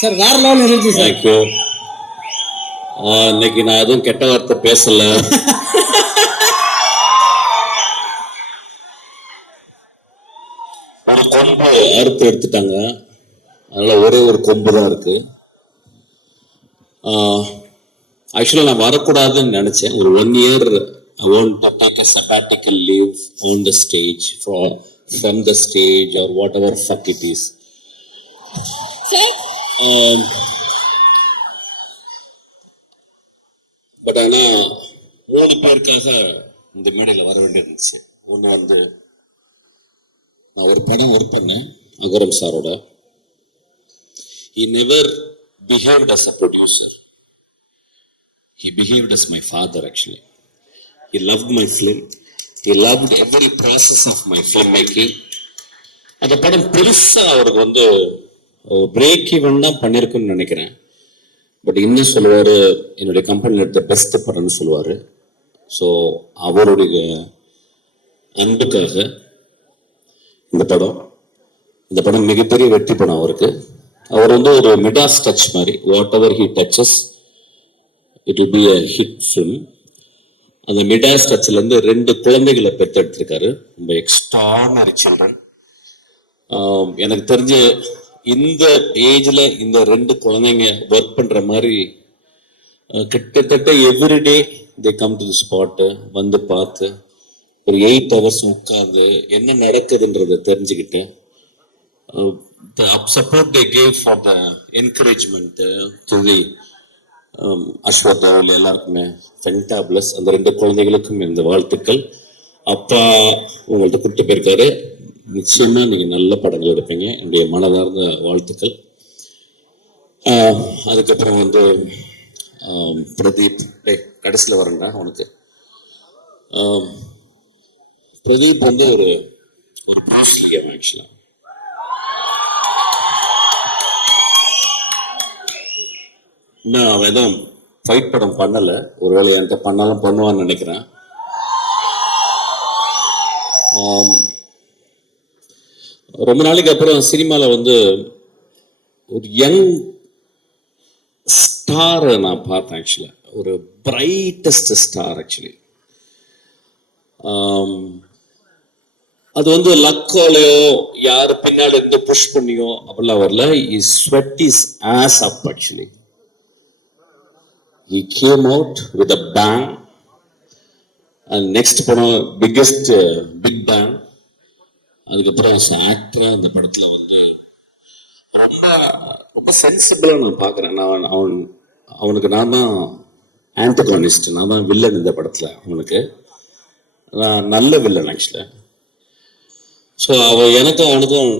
Sir வேற level இருந்துச்சு sir. Thank you. இன்னைக்கு நான் எதுவும் கெட்ட வார்த்தை பேசல. ஒரு கொம்பு அறுத்து எடுத்துட்டாங்க, அதனால ஒரே ஒரு கொம்பு தான் இருக்கு. ஆக்சுவலா நான் வரக்கூடாதுன்னு நினைச்சேன். ஒரு 1 year I want to take a sabbatical leave on the stage from the stage or whatever fuck it is. But ஆனா 3 பேருக்காக இந்த மேடையில் வர வேண்டியிருந்துச்சு. ஒன்று வந்து நான் ஒரு படம் ஒர்க் பண்ணேன் அகரம் சாரோட. He never behaved as a producer. He behaved as my father actually. He loved my film. He loved every process of my filmmaking. அந்த படம் பெருசா அவருக்கு வந்து பிரேக் ஈவன் தான் பண்ணியிருக்குன்னு நினைக்கிறேன். பட் இன்னும் சொல்லுவார், என்னுடைய கம்பெனியில் எடுத்த பெஸ்ட் படம்னு சொல்லுவார். ஸோ அவருடைய அன்புக்காக இந்த படம் மிகப்பெரிய வெற்றி படம் அவருக்கு. அவர் வந்து ஒரு மிடாஸ் டச் மாதிரி, whatever he touches it will be a hit film. அந்த மிடாஸ் டச்லேருந்து 2 குழந்தைகளை பெற்றெடுத்திருக்காரு. ரொம்ப எக்ஸ்ட்ரானரி சில்ட்ரன். எனக்கு தெரிஞ்ச இந்த ஏஜ்ல இந்த 2 குழந்தைங்க ஒர்க் பண்ற மாதிரி கிட்டத்தட்ட everyday they come to the spot வந்து பார்த்து ஒரு 8 hours உட்கார்ந்து என்ன நடக்குதுன்றதை தெரிஞ்சுக்கிட்டேன். Support they gave for the encouragement to the Ashwath அவர்கள் எல்லாருக்குமே ஃபென்டாபிளஸ். அந்த 2 குழந்தைகளுக்கும் இந்த வாழ்த்துக்கள். அப்பா உங்கள்கிட்ட கூப்பிட்டு போயிருக்காரு. நிச்சயமா நீங்க நல்ல படங்கள் எடுப்பீங்க, என்னுடைய மனதார்ந்த வாழ்த்துக்கள். அதுக்கப்புறம் வந்து பிரதீப், கடைசியில் வரேன்டா உனக்கு. பிரதீப் வந்து ஒரு ப்ரூஸ்லியம் ஆக்சுவலா. இன்னும் அவன் எதுவும் ஃபைட் படம் பண்ணல, ஒருவேளை என்கிட்ட பண்ணாலும் பண்ணுவான்னு நினைக்கிறேன். ரொம்ப நாளைக்கு அப்புறம் சினிமாவில் வந்து ஒரு யங் ஸ்டாரை நான் பார்த்தேன் ஆக்சுவலா. ஒரு பிரைட்டஸ்ட் ஸ்டார் ஆக்சுவலி. அது வந்து லக்கோலையோ யாரு பின்னாடி இருந்து புஷ் பண்ணியோ அப்படிலாம் வரல. Is sweat is as up actually. He came out with a bang. And next படம் பிக்கெஸ்ட் பிக் பேங். அதுக்கப்புறம் ஆக்டரா அந்த படத்துல வந்து ரொம்ப ரொம்ப சென்சிபிளா நான் பார்க்குறேன். அவனுக்கு நான் தான் ஆன்டகோனிஸ்ட், நான் தான் வில்லன் இந்த படத்துல. அவனுக்கு நல்ல வில்லன் ஆக்சுவலா. ஸோ எனக்கும் அவனுக்கும்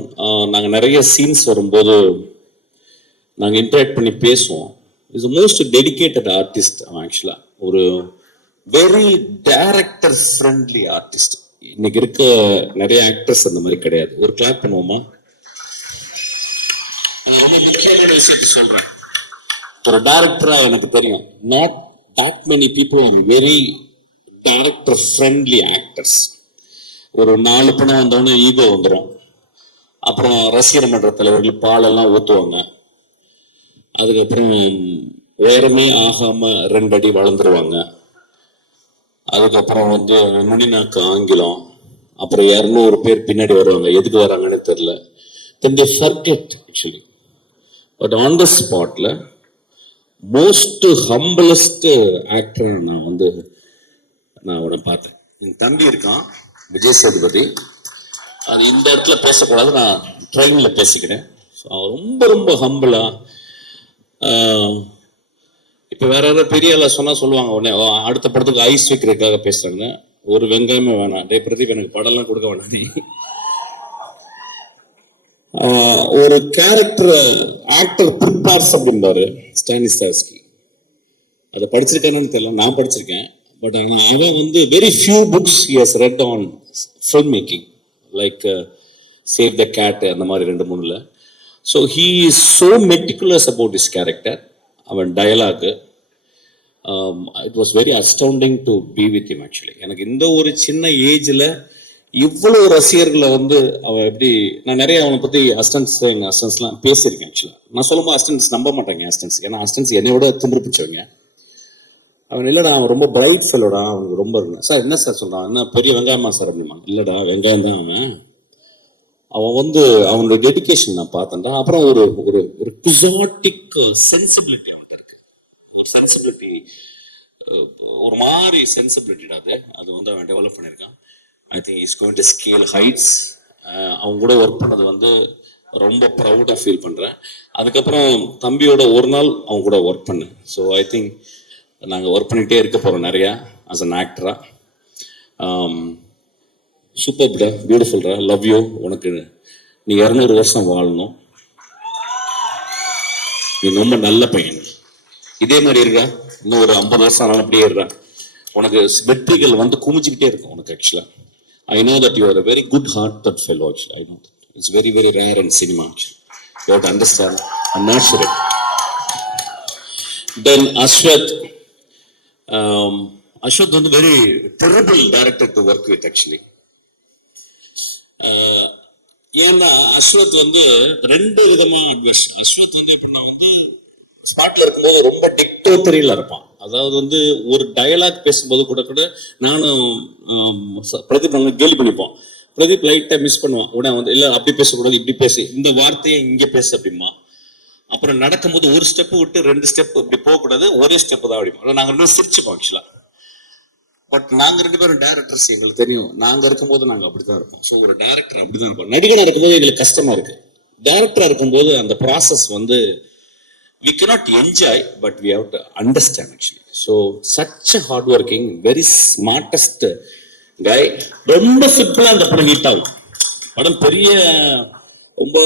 நாங்கள் நிறைய சீன்ஸ் வரும்போது நாங்கள் இன்டராக்ட் பண்ணி பேசுவோம். இஸ் மோஸ்ட் டெடிகேட்டட் ஆர்டிஸ்ட் அவன் ஆக்சுவலா. ஒரு வெரி டைரக்டர் ஃப்ரெண்ட்லி ஆர்டிஸ்ட். இன்னைக்கு இருக்க நிறைய ஆக்டர்ஸ் அந்த மாதிரி கிடையாது. ஒரு கிளாப் பண்ணுவோமா? ரொம்ப முக்கியமான விஷயத்த சொல்றேன். ஒரு டைரக்டரா எனக்கு தெரியும், not that many people are very director friendly actors. ஒரு 4 படம் வந்தோடனே ஈகோ வந்துடும். அப்புறம் ரசிகர் மன்ற தலைவர்கள் பாலெல்லாம் ஊற்றுவாங்க. அதுக்கப்புறம் உயரமே ஆகாம 2 அடி வளர்ந்துருவாங்க. அதுக்கப்புறம் வந்து நுனிநாக்கு ஆங்கிலம். அப்புறம் 200 பேர் பின்னாடி வருவாங்க, எதுக்கு வராங்கன்னு தெரியல. Then they forget actually. But on the ஸ்பாட்ல மோஸ்ட் ஹம்பிளஸ்ட் ஆக்டர் நான் அவனை பார்த்தேன். என் தம்பி இருக்கான் விஜய் சேதுபதி. அது இந்த இடத்துல பேசக்கூடாது, நான் ட்ரெயின்ல பேசிக்கிறேன். அவன் ரொம்ப ரொம்ப ஹம்பிளா. இப்போ வேற ஏதாவது பெரிய ஆள சொன்னா சொல்லுவாங்க உடனே அடுத்த படத்துக்கு ஐஸ் வைக்கிறதுக்காக பேசுறாங்க. ஒரு வெங்காயமே வேணாம். டே பிரதீப், எனக்கு படம்லாம் கொடுக்க வேணாம். நீ ஒரு கேரக்டர் ஆக்டர் ப்ரிப்பேர்ஸ் அப்படின்பாரு ஸ்டானிஸ்லாவ்ஸ்கி. அதை படிச்சிருக்கானு தெரியல, நான் படிச்சிருக்கேன். பட் ஆனால் அவன் வந்து very few books he has read on film making, like save the cat அந்த மாதிரி 2-3. So he is so meticulous about his character. அவன் dialogue it was very astounding to be with him actually. எனக்கு இந்த ஒரு சின்ன ஏஜில் இவ்வளவு ரசிகர்களை வந்து அவன் எப்படி, நான் நிறைய அவனை பத்தி அசிஸ்டன்ஸ் எங்க அசிஸ்டன்ஸ்லாம் பேசியிருக்கேன். ஆக்சுவலா நான் சொல்லும்போது அசிஸ்டன்ஸ் நம்ப மாட்டாங்க அசிஸ்டன்ஸ், ஏன்னா அசிஸ்டன்ஸ் என்னை விட திமிரு பிடிச்சவங்க. அவன் இல்லடா அவன் ரொம்ப பிரைட் ஃபெல்லோடா, அவனுக்கு ரொம்ப சார் என்ன சார் சொல்றான், என்ன பெரிய வெங்காயமா சார் அப்படிமா, இல்லடா வெங்காயம் தான் அவன். அவன் வந்து அவனோட டெடிகேஷன் நான் பார்த்தேன்டா. அப்புறம் ஒரு ஒரு ஒரு குசாட்டிக் சென்சிபிலிட்டி அவன் இருக்கு, ஒரு சென்சிபிலிட்டி, ஒரு மாதிரி சென்சிபிலிட்டிடா அது அது வந்து அவன் டெவலப் பண்ணியிருக்கான். I think is going to scale heights. அவங்க கூட ஒர்க் பண்ணது வந்து ரொம்ப ப்ரௌடாக ஃபீல் பண்ணுறேன். அதுக்கப்புறம் தம்பியோட ஒரு நாள் அவங்க கூட ஒர்க் பண்ணேன். ஸோ ஐ திங்க் நாங்கள் ஒர்க் பண்ணிகிட்டே இருக்க போகிறோம் நிறையா ஆஸ் அன் ஆக்டராக. சூப்பர்டா, பியூட்டிஃபுல்டா, லவ் யூ. உனக்கு நீ 200 வருஷம் வாழணும், நீ ரொம்ப நல்ல பையன், இதே மாதிரி இருக்கா இன்னும் ஒரு 50 வருஷம் ஆனாலும் அப்படியே இருக்கா, உனக்கு வெற்றிகள் வந்து குமிஞ்சுக்கிட்டே இருக்கும் உனக்கு. ஆக்சுவலா I know that you are a very good-hearted fellow. I know that. It's very, very rare in cinema. Actually. You have to understand and nurture it. Then Ashwath. Ashwath was a very terrible director to work with, actually. ஏன்னா அஸ்வத் வந்து 2 விதமா advice. Ashwath வந்து எப்படின்னா வந்து ஸ்பாட்ல இருக்கும்போது ரொம்ப டிக்டேட்டரியில இருப்பான். அதாவது வந்து ஒரு டயலாக் பேசும்போது கூட கூட நானும் பிரதீப் வந்து கேலி பண்ணிப்போம். பிரதீப் லைட்டா மிஸ் பண்ணுவான், உடனே வந்து இல்ல அப்படி பேசக்கூடாது, இப்படி பேசு, இந்த வார்த்தையை இங்க பேசு அப்படிமா. அப்புறம் நடக்கும்போது ஒரு ஸ்டெப் விட்டு 2 ஸ்டெப் இப்படி போகக்கூடாது, ஒரே ஸ்டெப் தான் அப்படிமா. நாங்க இன்னும் சிரிச்சுப்போம் ஆக்சுவலா. பட் நாங்க 2 பேரும் டேரக்டர்ஸ், எங்களுக்கு தெரியும் நாங்க இருக்கும்போது நாங்க அப்படிதான் இருப்போம். ஸோ ஒரு டேரக்டர் அப்படிதான் இருப்போம். நடிகனா இருக்கும்போது எங்களுக்கு கஷ்டமா இருக்கு, டேரக்டரா இருக்கும்போது அந்த ப்ராசஸ் வந்து we cannot enjoy, but we have to understand actually. So such a hardworking, very smartest guy. ரொம்ப சிம்பிளா அந்த படம் ஹிட் ஆகும். படம் பெரிய ரொம்ப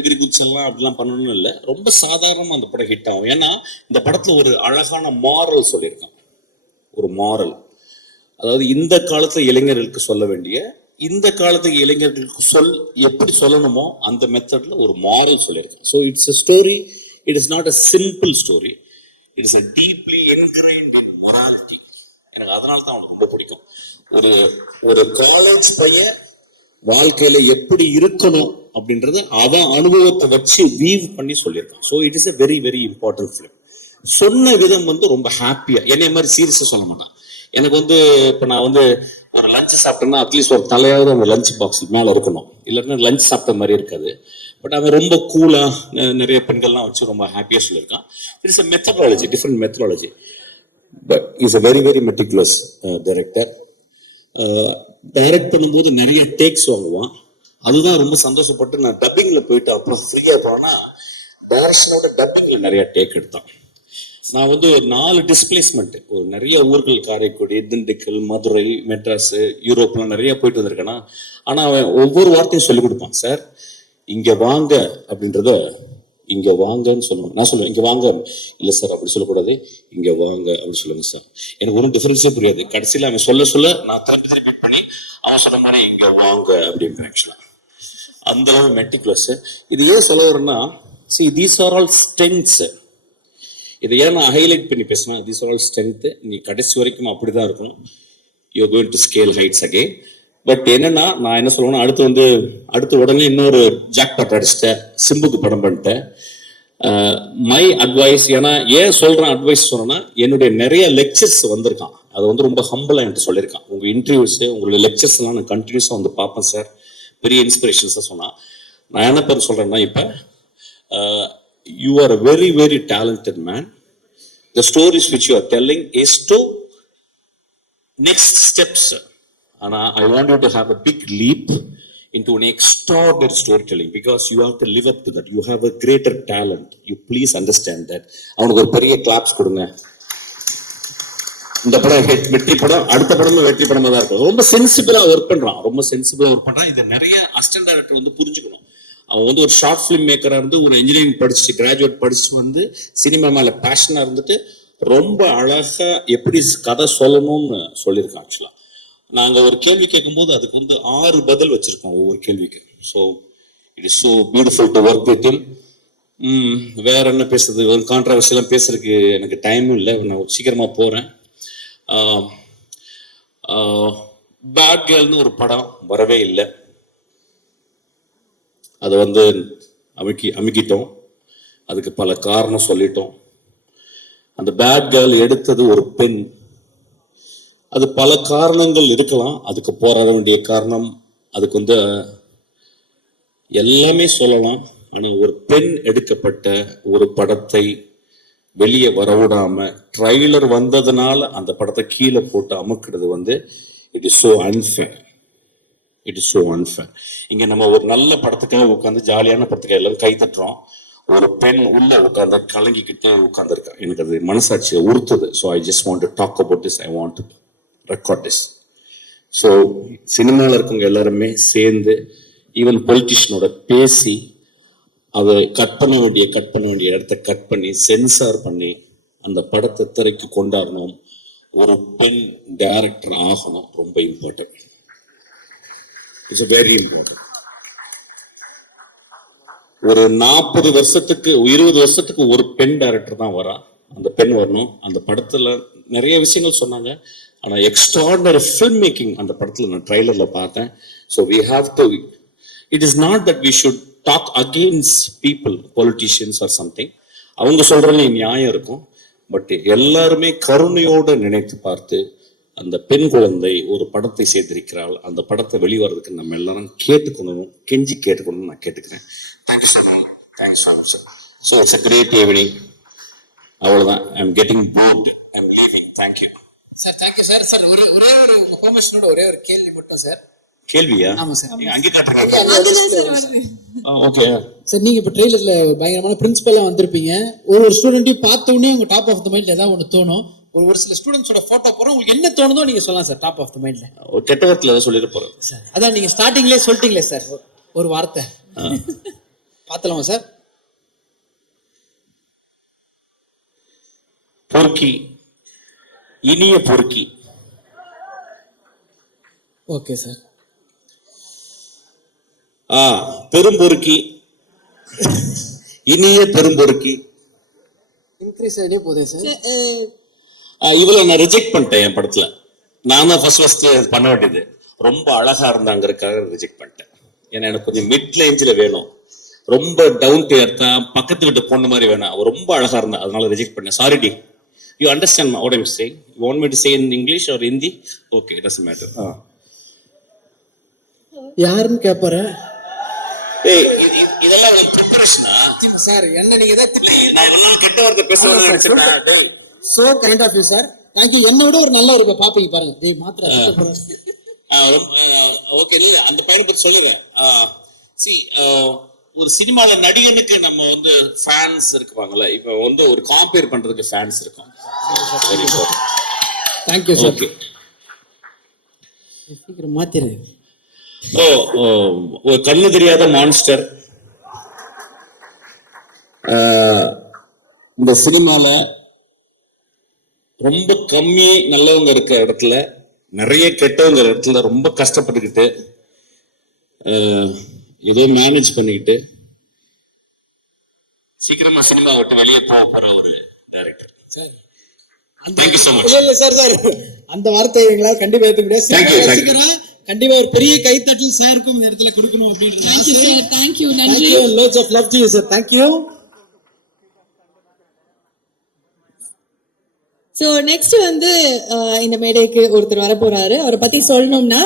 எகிரி குச்செல்லாம் அப்படிலாம் பண்ணணும்னு இல்லை, ரொம்ப சாதாரணமா அந்த படம் ஹிட் ஆகும். ஏன்னா இந்த படத்துல ஒரு அழகான மாரல் சொல்லியிருக்கான். ஒரு மாரல், அதாவது இந்த காலத்துல இளைஞர்களுக்கு சொல்ல வேண்டிய, இந்த காலத்துக்கு இளைஞர்களுக்கு எப்படி சொல்லணுமோ அந்த மெத்தட்ல ஒரு மாரல் சொல்லியிருக்கான். So it's a story. It is not a simple story. It is a deeply ingrained in morality. எனக்கு அதனால தான் அவனுக்கு ரொம்ப பிடிக்கும். ஒரு ஒரு காலேஜ் பையன் வாழ்க்கையில எப்படி இருக்கணும் அப்படின்றது அவன் அனுபவத்தை வச்சு வீவ் பண்ணி சொல்லியிருக்கான். So it is a very very important film. சொன்ன விதம் வந்து ரொம்ப ஹாப்பியா, என்னைய மாதிரி சீரியஸா சொல்ல மாட்டான். எனக்கு வந்து இப்போ நான் வந்து ஒரு லஞ்ச் சாப்பிட்டேன்னா அட்லீஸ்ட் ஒரு தலையாவது அந்த லஞ்ச் பாக்ஸ் மேல இருக்கணும், இல்லைன்னா லஞ்ச் சாப்பிட்ட மாதிரி இருக்காது. பட் அவன் ரொம்ப கூலா நிறைய பெண்கள்லாம் வச்சு ரொம்ப ஹாப்பியா சொல்லியிருக்கான். It's a methodology, different methodology, but he's a very very meticulous director. Direct பண்ணும்போது நிறைய டேக்ஸ் வாங்குவான். அதுதான் ரொம்ப சந்தோஷப்பட்டு நான் டப்பிங்ல போயிட்டு அப்புறம் ஃப்ரீயா போனா டைரக்ஷனோட டப்பிங்ல நிறைய டேக் எடுத்தான். நான் வந்து ஒரு 4 டிஸ்பிளேஸ்மெண்ட், ஒரு நிறைய ஊர்கள், காரைக்குடி, திண்டுக்கல், மதுரை, மெட்ராஸ், யூரோப்லாம் நிறைய போயிட்டு வந்திருக்கேன்னா. ஆனா அவன் ஒவ்வொரு வார்த்தையும் சொல்லிக் கொடுப்பான். சார் இங்க வாங்க அப்படின்றத இங்க வாங்கன்னு சொல்லணும். நான் சொல்லுவேன் இங்க வாங்க, இல்ல சார் அப்படி சொல்லக்கூடாது, இங்க வாங்க அப்படின்னு சொல்லுங்க சார். எனக்கு ஒன்றும் டிஃபரன்ஸே புரியாது. கடைசியில அவன் சொல்ல சொல்ல நான் திருப்பி திருப்பி பண்ணி அவன் சொல்ற மாதிரி இங்க வாங்க அப்படின்னு. ஆக்சுவலா அந்த அளவு மெட்டிகுலஸ். இது ஏன் சொல்ல வரேன்னா, see these are all strengths. இதை ஏன் நான் ஹைலைட் பண்ணி பேசினா, these are all strength. நீ கடைசி வரைக்கும் அப்படிதான் இருக்கணும். you are going to scale heights again. But என்னன்னா நான் என்ன சொல்லுவேன்னா, அடுத்து உடனே இன்னொரு ஜாக்பாட் அடிச்சிட்டேன், சிம்புக்கு படம் பண்ணிட்டேன். மை அட்வைஸ், ஏன்னா ஏன் சொல்றேன் அட்வைஸ் சொன்னா, என்னுடைய நிறைய லெக்சர்ஸ் வந்திருக்கான், அது வந்து ரொம்ப ஹம்பிளா என்கிட்ட சொல்லியிருக்கான். உங்க இன்டர்வியூஸ் உங்களுடைய லெக்சர்ஸ் எல்லாம் நான் கண்டினியூஸா வந்து பார்ப்பேன் சார், பெரிய இன்ஸ்பிரேஷன்ஸா சொன்னா. நான் என்ன பேர் சொல்றேன்னா, இப்ப you are a very very talented man. The stories which you are telling is to next steps. I want you to have a big leap into an extraordinary storytelling, because you have to live up to that. You have a greater talent. You please understand that. அவனுக்கு ஒரு பெரிய claps கொடுங்க. இந்த படம் வெற்றி படம், அடுத்த படமும் வெற்றி படமா தான் இருக்கும். ரொம்ப சென்சிபிளா ஒர்க் பண்றான். இது நிறைய அசிஸ்டன்ட் டைரக்டர் வந்து புரிஞ்சுக்கணும். அவன் வந்து ஒரு ஷார்ட் பிலிம் மேக்கரா இருந்து ஒரு இன்ஜினியரிங் படிச்சுட்டு கிராஜுவேட் படிச்சுட்டு வந்து சினிமா மேல பேஷனா இருந்துட்டு ரொம்ப அழகா எப்படி கதை சொல்லணும்னு சொல்லியிருக்கான். ஆக்சுவலா நாங்க ஒரு கேள்வி கேட்கும்போது அதுக்கு வந்து 6 பதில் வச்சிருக்கோம் ஒவ்வொரு கேள்விக்கு. So it is so beautiful to work with him. வேற என்ன பேசுறது, ஒரு கான்ட்ரவர்சியெல்லாம் பேசுறதுக்கு எனக்கு டைமும் இல்லை, நான் சீக்கிரமா போறேன். பேட் கேர்ள்னு ஒரு படம் வரவே இல்லை. அதை வந்து அமுக்கிட்டோம். அதுக்கு பல காரணம் சொல்லிட்டோம். அந்த பேட் கேர்ள் எடுத்தது ஒரு பெண். அது பல காரணங்கள் இருக்கலாம். அதுக்கு போராட வேண்டிய காரணம், அதுக்கு வந்து எல்லாமே சொல்லலாம். ஆனா ஒரு பெண் எடுக்கப்பட்ட ஒரு படத்தை வெளியே வரவிடாம ட்ரைலர் வந்ததுனால அந்த படத்தை கீழே போட்டு அமுக்கிறது வந்து it is so unfair. It is so unfair. இங்க நம்ம ஒரு நல்ல படத்துக்காக உட்காந்து ஜாலியான படத்துக்காக எல்லாரும் கை தட்டுறோம். ஒரு பெண் உள்ள உட்காந்து கலங்கிக்கிட்டு உட்காந்துருக்கா. எனக்கு அது மனசாட்சியை உறுத்துது. So I just want to talk about this. I want to record this. So சினிமாவில் இருக்கவங்க எல்லாருமே சேர்ந்து ஈவன் பொலிட்டிஷியனோட பேசி அதை கட் பண்ண வேண்டிய இடத்த கட் பண்ணி சென்சார் பண்ணி அந்த படத்தை திரைக்கு கொண்டாடணும். ஒரு பெண் டைரக்டர் ஆகணும். ரொம்ப இம்பார்ட்டன்ட். It's very important. ஒரு 40 வருஷத்துக்கு 20 வருஷத்துக்கு ஒரு பெண் டைரக்டர் தான் வரா. அந்த பெண் வரணும். அந்த படத்துல நிறைய விஷயங்கள் சொன்னாங்க. ஆனா எக்ஸ்ட்ராடனரி ஃபில்ம் மேக்கிங் அந்த படத்துல நான் ட்ரைலர்ல பார்த்தேன். So we have to, it is not that we should talk against people, politicians or something. அவங்க சொல்றதுல நியாயம் இருக்கும். பட் எல்லாருமே கருணையோடு நினைத்து பார்த்து அந்த பெண் குழந்தை ஒரு படத்தை செய்திருக்கிறாள். அந்த படத்தை வெளிவரதுக்கு நம்ம எல்லாரும் கேட்டுக்கணும், கெஞ்சி கேட்டுக்கணும்னு நான் கேட்டுக்கிறேன். Thank you sir. Thanks sir. So it's a great evening. அவ்வளவுதான். I am getting bored. I am leaving. Thank you sir. Thank you sir. Sir ஒரே ஒரு உங்க பெர்மிஷனோட ஒரே ஒரு கேள்வி மட்டும் சார். கேள்வியா? ஆமா சார். அங்கே காட்டுறாங்க. ஓகே சார், நீங்க இப்ப ட்ரெய்லர்ல பயங்கரமான பிரின்சிபலா வந்திருப்பீங்க. ஒரு ஸ்டூடெண்ட்டையும் பார்த்த உடனே உங்க டாப் ஆஃப் த மைண்ட்ல ஏதாவது ஒன்று தோணும். ஒரு சில ஸ்டூடெண்ட்ஸோட போட்டோ போறோம், உங்களுக்கு என்ன தோணுதோ நீங்க சொல்லலாம் சார். டாப் ஆஃப் த மைண்ட்ல ஒரு கெட்ட வார்த்தையில ஏதாவது சொல்லிட்டு போறோம் சார். அதான் நீங்க ஸ்டார்டிங்லேயே சொல்லிட்டீங்களே சார் ஒரு வார்த்தை. பார்த்தலாமா சார்? பொறுக்கி, இனிய பொறுக்கி. Okay sir. பெரும்பொறுக்கி, இனிய பெரும்பொறுக்கி. இன்க்ரீஸ் ஆகிட்டே போதே சார். இவ்வளவு நான் ரிஜெக்ட் பண்ணிட்டேன் என் படத்துல. நான் தான் ஃபர்ஸ்ட் பண்ண வேண்டியது. ரொம்ப அழகா இருந்தாங்கிறதுக்காக ரிஜெக்ட் பண்ணிட்டேன். ஏன்னா எனக்கு கொஞ்சம் மிட் ரேஞ்சில் வேணும். ரொம்ப டவுன் டு எர்த்தா பக்கத்து வீட்டு பொண்ணு மாதிரி வேணும். அவ ரொம்ப அழகா இருந்தா, அதனால ரிஜெக்ட் பண்ணேன். சாரி டி. You understand what I am saying? You want me to say in English or Hindi? Okay, it doesn't matter. யாருன்னு கேட்பாரு. இதெல்லாம் எனக்கு ப்ரிப்பரேஷனா சார்? என்ன நீங்க நான் இதெல்லாம் கெட்ட வார்த்தை பேசுறது. So kind of you sir. Thank you. என்ன விட ஒரு நல்ல ஒரு பாப்பீங்க பாருங்க. டேய் மாத்திர. ஓகே, இல்ல அந்த பையனை பத்தி சொல்லிடுறேன். சி, ஒரு சினிமால நடிகனுக்கு நம்ம வந்து ஃபேன்ஸ் இருக்குவாங்கல்ல. இப்போ வந்து ஒரு காம்பேர் பண்றதுக்கு ஃபேன்ஸ் இருக்கும். Thank you sir. ஓகே, சீக்கிரம் மாத்திரு. ஒரு கண்ணு தெரியாத மான்ஸ்டர். இந்த சினிமால ரொம்ப கம்மி நல்லவங்க இருக்க இடத்துல, நிறைய கெட்டவங்க இடத்துல ரொம்ப கஷ்டப்பட்டுக்கிட்டு ஏதோ மேனேஜ் பண்ணிக்கிட்டு சீக்கிரமா சினிமா விட்டு வெளியே போற ஒரு டைரக்டர். Thank you so much. இல்ல சார், சார் அந்த வார்த்தை எங்களால கண்டிப்பா ஏத்துக்க முடியாது. கண்டிப்பா ஒரு பெரிய கைத்தட்டல் சாருக்கும் இந்த இடத்துல கொடுக்கணும் அப்படின்றது. Thank you sir. தேங்க்யூ. நன்றி. loads of love to you sir. thank you. So next வந்து இந்த மேடைக்கு ஒருத்தர் வர போறாரு. அவரை பத்தி சொல்லணும்னா